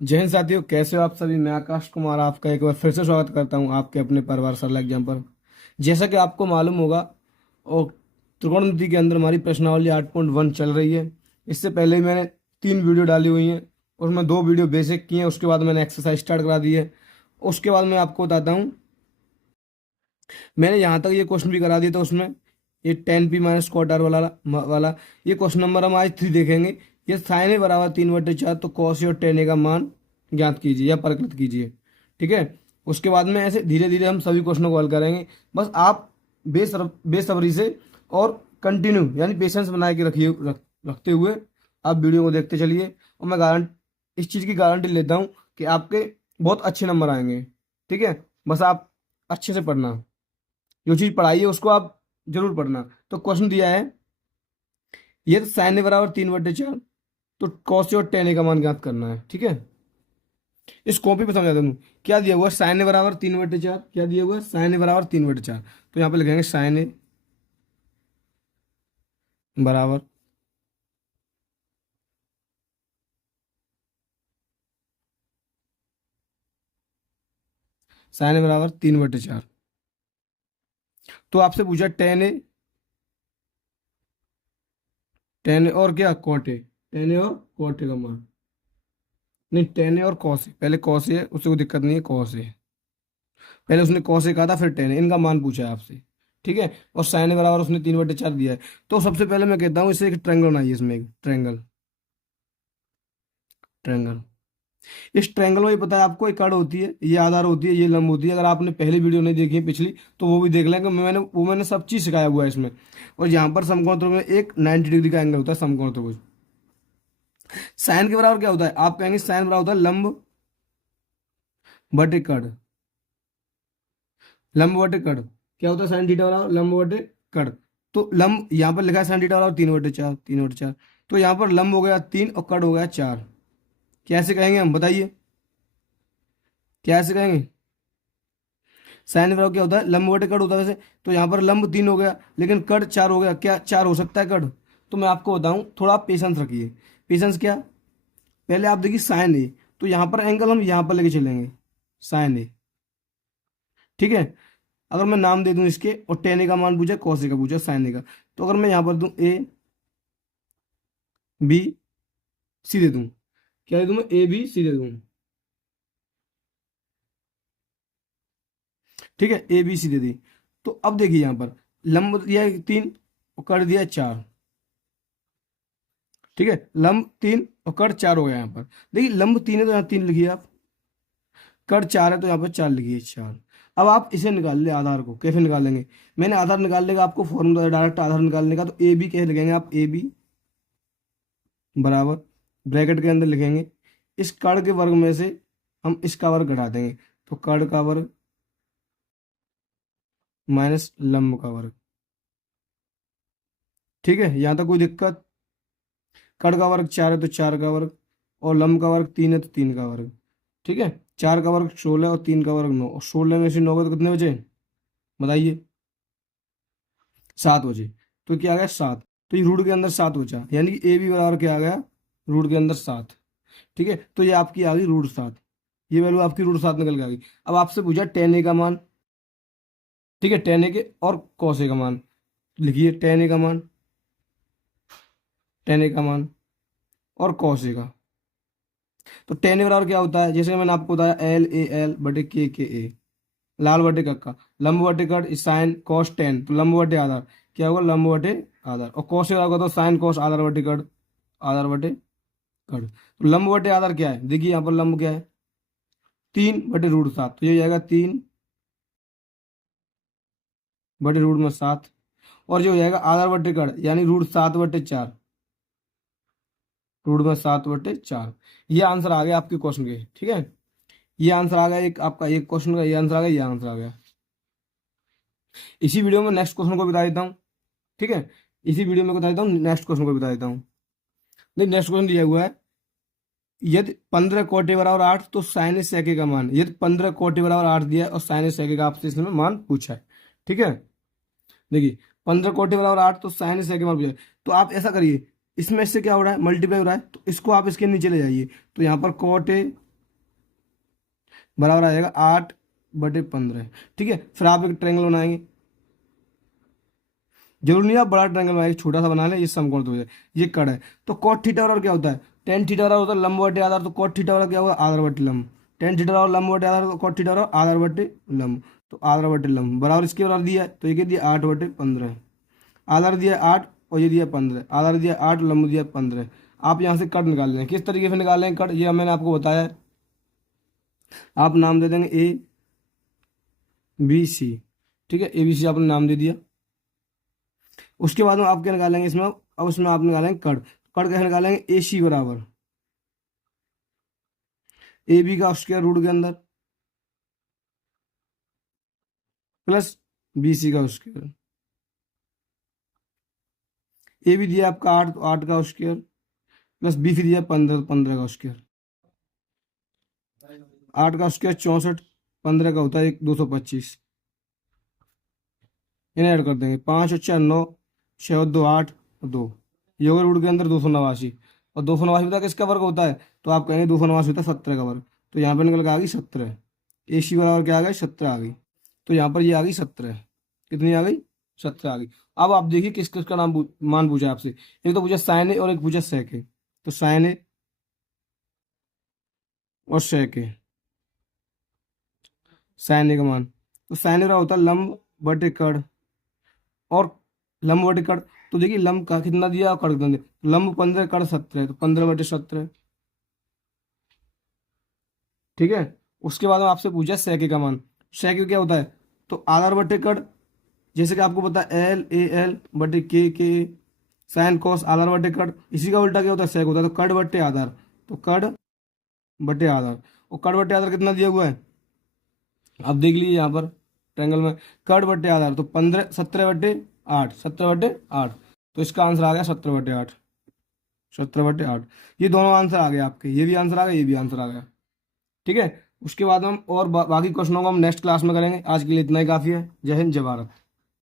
जय हिंद साथियों, कैसे हो आप सभी। मैं आकाश कुमार आपका एक बार फिर से स्वागत करता हूं आपके अपने परिवार सरल एग्जाम पर। जैसा कि आपको मालूम होगा, और त्रिकोणमिति के अंदर हमारी प्रश्नावली 8.1 चल रही है। इससे पहले ही मैंने 3 वीडियो डाली हुई हैं, उसमें 2 वीडियो बेसिक की हैं। उसके बाद मैंने एक्सरसाइज स्टार्ट करा दी है। उसके बाद मैं आपको बताता हूँ, मैंने यहाँ तक ये क्वेश्चन भी करा दिया था। उसमें ये 10p - क्वार्टर वाला ये क्वेश्चन नंबर हम आज 3 देखेंगे। ये साइन ए बराबर 3/4, तो कॉस ए और टेन ए का मान ज्ञात कीजिए या परिकलित कीजिए। ठीक है। उसके बाद में ऐसे धीरे धीरे हम सभी क्वेश्चनों को हल करेंगे। बस आप बेसब्री से और कंटिन्यू यानी पेशेंस बना के रखते हुए आप वीडियो को देखते चलिए। और मैं गारंटी, इस चीज़ की गारंटी लेता हूँ कि आपके बहुत अच्छे नंबर आएंगे। ठीक है। बस आप अच्छे से पढ़ना, जो चीज़ पढ़ाई है उसको आप जरूर पढ़ना। तो क्वेश्चन दिया है, ये तो साइन ए बराबर 3/4, तो कॉस ए और टेन ए का मान ज्ञात करना है। ठीक है। इस कॉपी पे समझा दूँ क्या दिया हुआ है। साइन ए बराबर 3/4, क्या दिया हुआ है, साइन ए बराबर 3/4। तो यहाँ पे लिखेंगे साइन ए बराबर, साइन ए बराबर 3/4। तो आपसे पूछा टेन ए और क्या, कॉट ए। टेन ए और कॉट ए का मान, नहीं टेन ए और कॉस ए। पहले कॉस ए है, उससे कोई दिक्कत नहीं है, कॉस ए। पहले उसने कॉस ए कहा था, फिर टेन ए, इनका मान पूछा है आपसे। ठीक है। और साइन ए बराबर उसने 3/4 दिया है। तो सबसे पहले मैं कहता हूँ, इससे एक ट्रायंगल बनाइए। इसमें एक ट्रायंगल, ट्रायंगल। इस ट्रायंगल में ये पता है आपको, एक कड़ होती है, ये आधार होती है, ये लंब होती है। अगर आपने पहली वीडियो नहीं देखी है पिछली, तो वो भी देख लें कि मैंने सब चीज़ सिखाया हुआ है इसमें। और यहाँ पर समकोण त्रिभुज में एक 90 डिग्री का एंगल होता है, समकोण त्रिभुज। साइन के बराबर क्या होता है, आप कहेंगे साइन बराबर होता है लंब बटे कड़। लंब बटे कड़ क्या होता है, साइन थीटा बराबर लंब बटे कड़। तो लंब यहाँ पर लिखा है साइन थीटा बराबर 3/4, 3/4। तो यहाँ पर लंब हो गया 3 और कड़ हो गया 4। कैसे कहेंगे हम, बताइए कैसे कहेंगे। साइन बराबर क्या होता है, लंब बटे कड़ होता है वैसे। तो यहाँ पर लंब 3 हो गया, लेकिन कड़ 4 हो गया। क्या 4 हो सकता है कड़? तो मैं आपको बताऊं, थोड़ा आप पेशेंस रखिए। पेशेंस क्या, पहले आप देखिए साइन ए, तो यहाँ पर एंगल हम यहाँ पर लेके चलेंगे, साइन ए। ठीक है। अगर मैं नाम दे दूं इसके, और टेन ए का मान पूछा, कॉस ए का पूछा, साइन ए का, तो अगर मैं यहाँ पर दूं ए बी सी दे दूं, क्या दे दूं मैं, ए बी सी दे दूं। ठीक है, ए बी सी दे दी। तो अब देखिए यहाँ पर लंब दिया है 3 और कड़ दिया है 4। ठीक है, लंब 3 और कड़ 4 हो गया यहाँ पर। देखिए लंब 3 है तो यहाँ 3 लिखिए आप, कड़ 4 है तो यहाँ पर 4 लिखिए, 4। अब आप इसे निकाल ले, आधार को कैसे निकालेंगे। मैंने आधार निकालने का आपको फॉर्मूला डायरेक्ट आधार निकालने का। तो ए बी कैसे लिखेंगे आप, ए बी बराबर, ब्रैकेट के अंदर लिखेंगे, इस कड़ के वर्ग में से हम इसका वर्ग घटा देंगे, तो कड़ का वर्ग माइनस लंब का वर्ग। ठीक है, यहाँ तक कोई दिक्कत। कड़ का वर्ग 4 है तो 4 का वर्ग, और लंब का वर्ग 3 है तो 3 का वर्ग। ठीक है, 4 का वर्ग 16 और 3 का वर्ग 9, और 16 में से 9 का तो कितने बचे, बताइए, 7 बचे। तो क्या आ गया, 7। तो ये रूट के अंदर 7 बचा, यानी कि ए बी बराबर क्या आ गया, रूट के अंदर 7। ठीक है, तो ये आपकी आ गई √7। ये वैल्यू आपकी √7 निकल के आ गई। अब आपसे पूछा टेन ए का मान। ठीक है, टेन ए के और कॉस ए का मान लिखिए, टेन ए का मान, टेन ए का मान और कॉस ए का। तो टेन ए बराबर क्या होता है, जैसे मैंने आपको बताया, एल ए एल बटे के ए, लाल बटे कक्का, लंब बटे कट, साइन कॉस टेन, तो लंब बटे आधार क्या होगा, लंब बटे आधार। और कॉस ए होगा तो साइन कॉस आधार बटे कट, आधार बटे कट। तो लंब बटे आधार क्या है, देखिए यहाँ पर लंब क्या है, 3/√7, तो ये जाएगा 3/√7। और जो हो जाएगा आधार बटे कट, यानी √7/4, √7/4। ये आंसर आ गया आपके क्वेश्चन के। ठीक है, ये आंसर आ गया एक आपका, एक क्वेश्चन का ये आंसर आ गया, ये आंसर आ गया। इसी वीडियो में नेक्स्ट क्वेश्चन को बता देता हूँ। ठीक है, इसी वीडियो में बता देता हूँ, नेक्स्ट क्वेश्चन को बता देता हूँ। नहीं, नेक्स्ट क्वेश्चन दिया हुआ है, यदि 15 कोटि बराबर 8, तो साइन सेके का मान। यदि 15 कोटि बराबर 8 दिया है और साइन सेके का आपसे इसमें मान पूछा है। ठीक है, देखिए 15 कोटि बराबर 8, तो साइन सेके मान पूछा है। तो आप ऐसा करिए, इसमें इससे क्या हो रहा है, मल्टीप्लाई हो रहा है, तो इसको आप इसके नीचे ले जाइए। तो यहाँ पर कोटे बराबर आ जाएगा 8/15। ठीक है, फिर आप एक ट्रायंगल बनाएंगे। जरूरी नहीं आप बड़ा ट्रायंगल बनाएंगे, छोटा सा बना लें, ये समकोण तो हो जाए। ये कड़ है, तो कॉट थीटा बराबर क्या होता है, टेन थीटा बराबर होता है लंब बटे आधार, तो कॉट थीटा बराबर क्या होगा, आधार बटे लंब। टेन थीटा बराबर लंब बटे आधार, तो कॉट थीटा बराबर आधार बटे लंब, तो आधार बटे लंब बराबर इसके बराबर दिया है, तो ये क्या दिया 8/15। आधार दिया 8 और ये दिया 15, आधार दिया 8, लंब दिया 15। आप यहाँ से कट निकाल लें, किस तरीके से निकाल लें कट, ये मैंने आपको बताया है। आप नाम दे देंगे ABC। ठीक है, ABC आपने नाम दे दिया। उसके बाद में आप क्या निकालेंगे इसमें, अब उसमें आप निकालेंगे कड़। कड़ कैसे निकालेंगे, AC बराबर AB का स्क्वायर रूट के अंदर प्लस BC का स्क्वायर। AB दिया आपका 8, तो 8 का स्क्वायर प्लस BC दिया 15, 15 का स्क्वायर। 8 का स्क्वायर 64, 15 का होता है 225। इन्हें ऐड कर देंगे, 5 और 4 9, 6 और 2 8 और 2, ये होगा रूट के अंदर 289। और 289 पता है किसका वर्ग होता है, तो आप कहेंगे 289 होता है 17 का वर्ग, तो यहाँ पर निकल के आ गई 17। AC बराबर क्या आ गई, 17 आ गई। तो यहाँ पर ये आ गई 17, कितनी आ गई, 17 आ गई। अब आप देखिए किस किस का मान पूछा आपसे, एक तो पूछा साइन ए और एक पूछा सेक ए। तो साइन ए और सेक ए, साइन ए का मान, तो साइन ए का होता है लंब बटे कड़, और लंब बटे कड़, तो देखिए लंब का कितना दिया और कड़ कितना दिया, तो लंब 15, कड़ 17, तो 15/17। ठीक है, उसके बाद में आपसे पूछा सेक ए का मान। सेक ए क्या होता है, तो आधार बटे कड़, जैसे कि आपको पता है LAL/K साइन कॉस आधार बटे कड़, इसी का उल्टा क्या होता है, सेक होता है, तो कड़ बटे आधार, तो कड़ बटे आधार। और कड़ बटे आधार कितना दिया हुआ है, आप देख लीजिए यहाँ पर ट्रायंगल में, कड़ बटे आधार तो 15, 17/8, 17/8, तो इसका आंसर आ गया 17/8, 17/8। ये दोनों आंसर आ गए आपके, ये भी आंसर आ गया, ये भी आंसर आ गया। ठीक है, उसके बाद हम और बाकी क्वेश्चनों को हम नेक्स्ट क्लास में करेंगे। आज के लिए इतना ही काफ़ी है। जय हिंद, जय भारत।